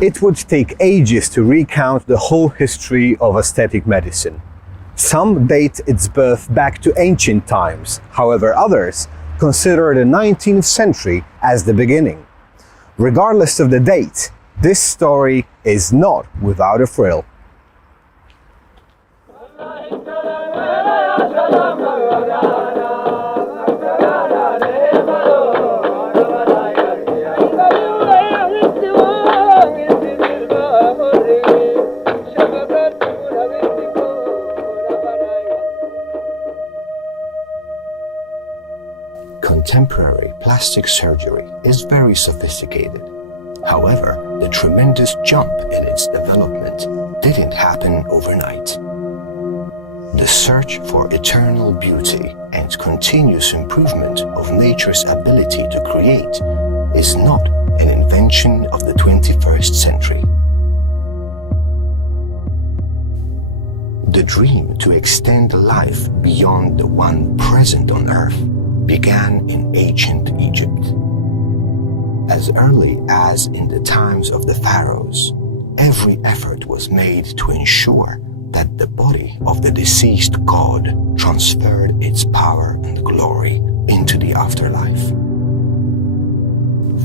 It would take ages to recount the whole history of aesthetic medicine. Some date its birth back to ancient times, however others consider the 19th century as the beginning. Regardless of the date, this story is not without a thrill. Contemporary plastic surgery is very sophisticated. However, the tremendous jump in its development didn't happen overnight. The search for eternal beauty and continuous improvement of nature's ability to create is not an invention of the 21st century. The dream to extend life beyond the one present on Earth began in ancient Egypt. As early as in the times of the pharaohs, every effort was made to ensure that the body of the deceased god transferred its power and glory into the afterlife.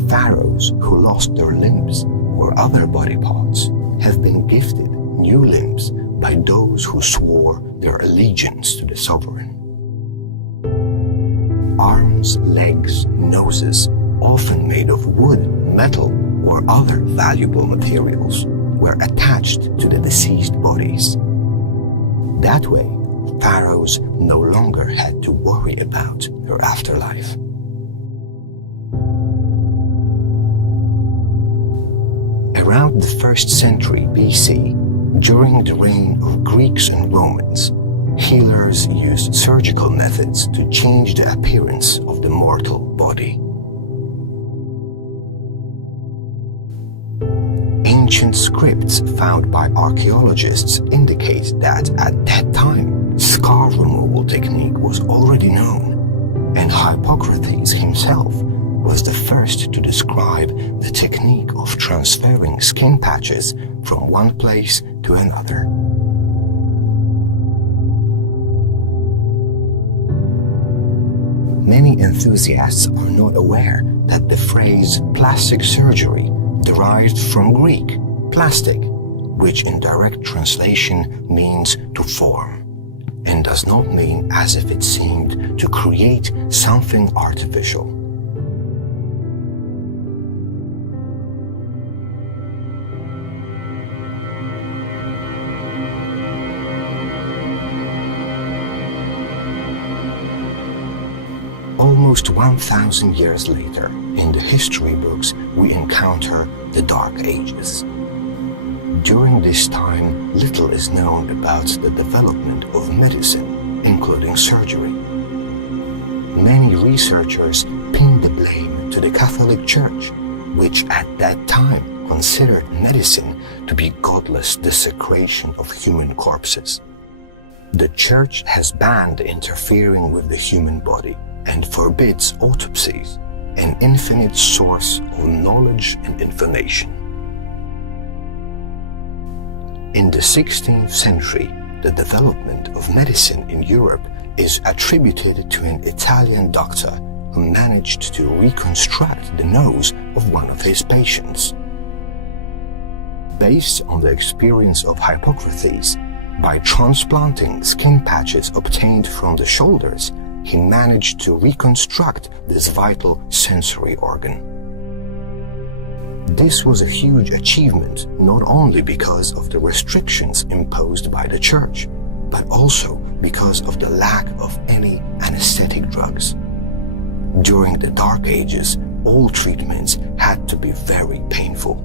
Pharaohs who lost their limbs or other body parts have been gifted new limbs by those who swore their allegiance to the sovereign. Arms, legs, noses, often made of wood, metal, or other valuable materials, were attached to the deceased bodies. That way, pharaohs no longer had to worry about their afterlife. Around the 1st century BC, during the reign of Greeks and Romans, healers used surgical methods to change the appearance of the mortal body. Ancient scripts found by archeologists indicate that at that time, scar removal technique was already known, and Hippocrates himself was the first to describe the technique of transferring skin patches from one place to another. Many enthusiasts are not aware that the phrase plastic surgery derived from Greek plastic, which in direct translation means to form, and does not mean as if it seemed to create something artificial. Almost 1,000 years later, in the history books, we encounter the Dark Ages. During this time, little is known about the development of medicine, including surgery. Many researchers pin the blame to the Catholic Church, which at that time considered medicine to be godless desecration of human corpses. The Church has banned interfering with the human body and forbids autopsies, an infinite source of knowledge and information. In the 16th century, the development of medicine in Europe is attributed to an Italian doctor who managed to reconstruct the nose of one of his patients. Based on the experience of Hippocrates, by transplanting skin patches obtained from the shoulders, he managed to reconstruct this vital sensory organ. This was a huge achievement not only because of the restrictions imposed by the Church, but also because of the lack of any anesthetic drugs. During the Dark Ages, all treatments had to be very painful.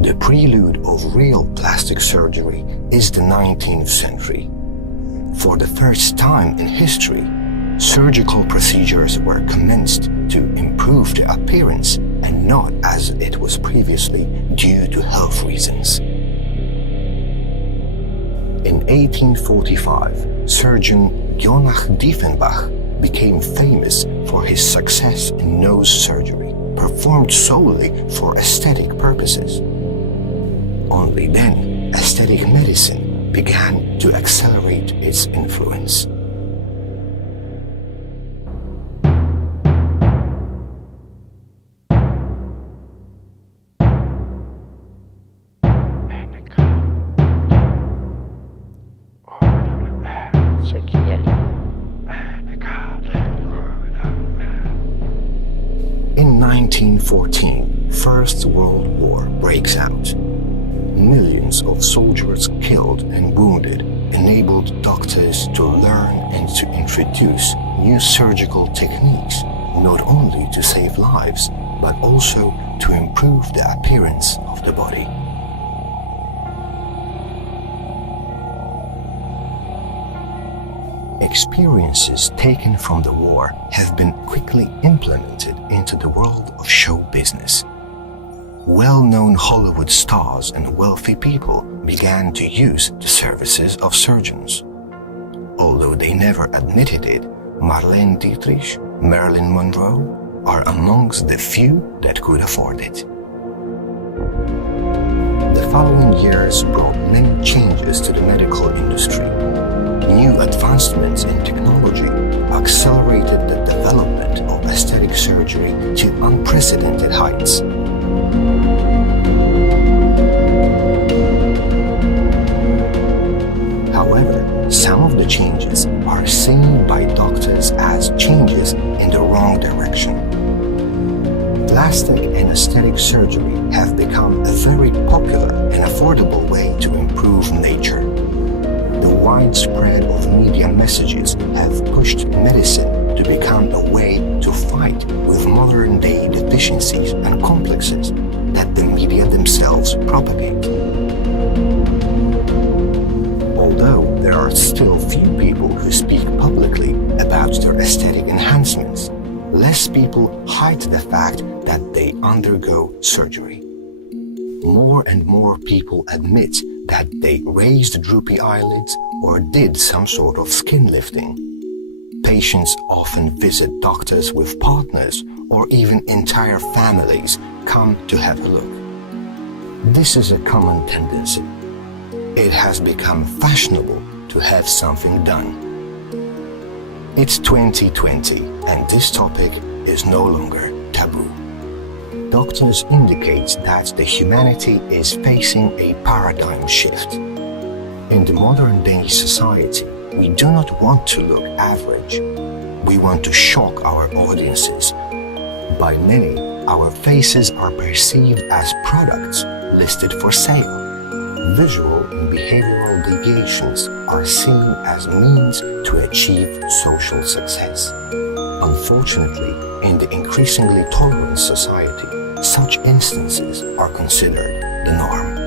The prelude of real plastic surgery is the 19th century. For the first time in history, surgical procedures were commenced to improve the appearance and not as it was previously due to health reasons. In 1845, surgeon Johann Diefenbach became famous for his success in nose surgery. performed solely for aesthetic purposes. Only then, aesthetic medicine began to accelerate its influence. In 1914, First World War breaks out. Millions of soldiers killed and wounded enabled doctors to learn and to introduce new surgical techniques, not only to save lives, but also to improve the appearance of the body. Experiences taken from the war have been quickly implemented into the world of show business. Well-known Hollywood stars and wealthy people began to use the services of surgeons. Although they never admitted it, Marlene Dietrich, Marilyn Monroe are amongst the few that could afford it. The following years brought many changes to the medical industry. New advancements in technology accelerated the development of aesthetic surgery to unprecedented heights. However, some of the changes are seen by doctors as changes in the wrong direction. Plastic and aesthetic surgery have become a very popular and affordable way to improve nature. The widespread of media messages have pushed medicine to become a way to fight with modern-day deficiencies and complexes that the media themselves propagate. Although there are still few people who speak publicly about their aesthetic enhancements, less people hide the fact that they undergo surgery. More and more people admit that they raised droopy eyelids or did some sort of skin lifting. Patients often visit doctors with partners or even entire families come to have a look. This is a common tendency. It has become fashionable to have something done. It's 2020 and this topic is no longer taboo. Doctors indicate that the humanity is facing a paradigm shift. In the modern-day society, we do not want to look average. We want to shock our audiences. By many, our faces are perceived as products listed for sale. Visual and behavioral deviations are seen as means to achieve social success. Unfortunately, in the increasingly tolerant society, such instances are considered the norm.